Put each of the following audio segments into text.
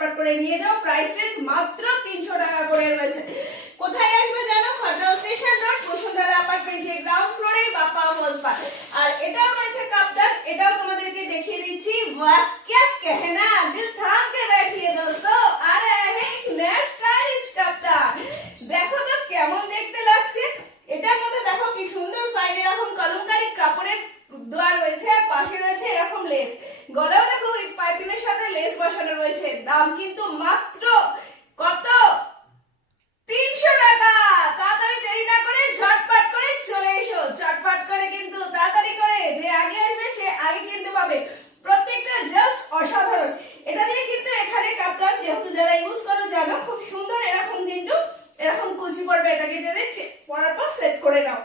ঝটপট করে নিয়ে যাও। প্রাইস রেঞ্জ মাত্র 300 টাকা করে রয়েছে। কোথায় আসবে জানো? খড়দহ স্টেশন রোড, বসুন্ধরা অ্যাপার্টমেন্টের গ্রাউন্ড ফ্লোরে বাপ্পা হাউস পার। আর এটাও রয়েছে কাপ্তান, এটাও তোমাদেরকে দেখিয়ে দিচ্ছি। বাহ क्या कहना, दिल थाम के बैठिए दोस्तों, आ रहा है एक नया स्टाइलिश কাপ্তান। দেখো তো কেমন দেখতে লাগছে। এটার মধ্যে দেখো কি সুন্দর সাইডে এরকম কলমকারী কাপড়ের দেওয়া রয়েছে, আর পাশে রয়েছে এরকম লেস। গলাও দেখো এই পাইপিংয়ের সাথে লেস বসানো রয়েছে। দাম কিন্তু মাত্র কত? 300 টাকা। তাড়াতাড়ি দেরি না করে ঝটপট করে চলে এসো। ঝটপট করে কিন্তু তাড়াতাড়ি করে, যে আগে আসবে সে আগে কিন্তু পাবে। প্রত্যেকটা জাস্ট অসাধারণ। এটা দিয়ে কিন্তু এখানে কাপ্তান, যেহেতু যারা ইউজ করো জানো, খুব সুন্দর এরকম কিন্তু এরকম কুচি পড়বে। এটাকে যদি পরার পর সেট করে নাও।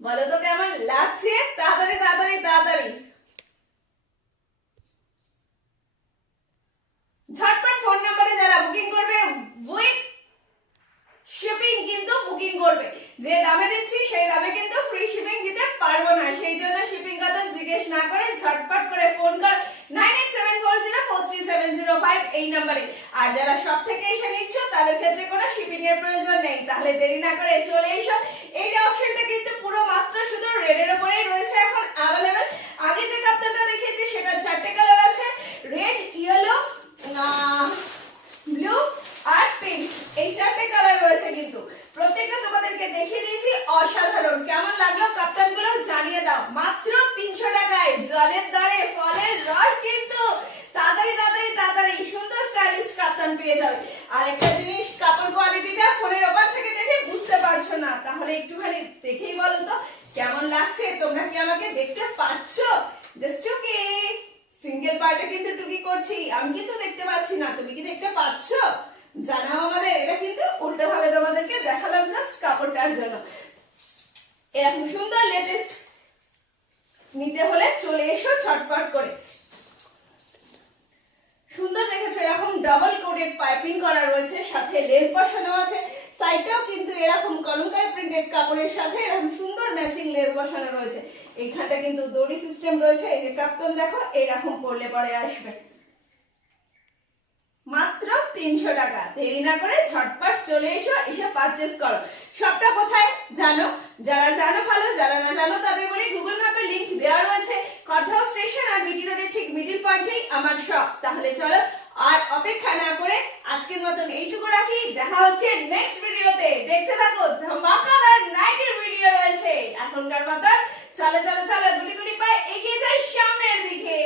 বলো তো কেমন লাগছে? তাড়াতাড়ি তাড়াতাড়ি তাড়াতাড়ি ঝটপট ফোন নম্বরে যারা বুকিং করবে উইথ শিপিং কিন্তু বুকিং করবে। যে দামে দিচ্ছি সেই দামে কিন্তু ফ্রি শিপিং দিতে পারবো না, সেই জন্য শিপিং কথা জিজ্ঞেস না করে ঝটপট করে ফোন কর 9874043705 এই নম্বরে। আর যারা সব থেকে এসে নিচ্ছ তাদের ক্ষেত্রে কোনো শিপিং এর প্রয়োজন নেই। তাহলে দেরি না করে চলে এসো। এই অপশনটা কিন্তু পুরো মাত্র শুধু রেডের উপরেই রয়েছে এখন अवेलेबल। আগে যে কাপ্তানটা দেখিয়েছি সেটা 4টে কালার আছে, রেড, ইয়েলো, ব্লু আর পিঙ্ক। এই 4টে কালার রয়েছে কিন্তু প্রত্যেকটা তোমাদেরকে দেখিয়ে দিয়েছি। অসাধারণ। কেমন লাগলো কাপ্তানগুলো জানিয়ে দাও। মাত্র 300 টাকায় জলের দরে ফলের রস কিন্তু তাড়াতাড়ি তাড়াতাড়ি তাড়াতাড়ি সুন্দর স্টাইলিশ কাপ্তান পেয়ে যাবে। আর একটা জিনিস, কাপড় কোয়ালিটিটা ফোনের ওপর থেকে দেখে বুঝতে পারছো না, তাহলে একটুখানি দেখেই বলো তো কেমন লাগছে। তোমরা কি আমাকে দেখতে পাচ্ছ? জাস্ট টুকি সিঙ্গেল পার্টে কিন্তু টুকি করছি, আমি কিন্তু দেখতে পাচ্ছি না। তুমি কি দেখতে পাচ্ছ? জানাও আমাদের। এটা কিন্তু উল্টো ভাবে তোমাদেরকে দেখালাম জাস্ট কাপড়টার জন্য। এরকম সুন্দর লেটেস্ট নিতে হলে চলে এসো ঝটপট করে। সুন্দর দেখেছো, এরকম ডাবল কোটেড পাইপিং করা রয়েছে, সাথে লেস বসানো আছে। সাইডটাও কিন্তু এরকম কলমকারী প্রিন্টেড কাপড়ের সাথে এরকম সুন্দর ম্যাচিং লেস বসানো রয়েছে। এইখানটা কিন্তু দড়ি সিস্টেম রয়েছে। এই যে কাপ্তান দেখো এরকম পরলে পরে আসবে। মাত্র 300 টাকা। দেরি না করে ঝটপট চলে এসো, এসে পারচেজ করো। সবটা কোথায় জানো? যারা জানো ভালো, যারা না জানো তাদের বলি গুগল ম্যাপে লিংক দেওয়া রয়েছে। খড়দহ স্টেশন আর বিটি রোডের ঠিক মিডল পয়েন্টেই আমার শপ। তাহলে চলো আর অপেক্ষা না করে আজকের মতন এইটুকু রাখি। দেখা হচ্ছে নেক্সট ভিডিওতে। দেখতে থাকো, ধামাকাদার নাইটের ভিডিও রয়েছে। এখনকার মতন চলো চলো চলো গুটি গুটি পায়ে এগিয়ে যাই সামনের দিকে।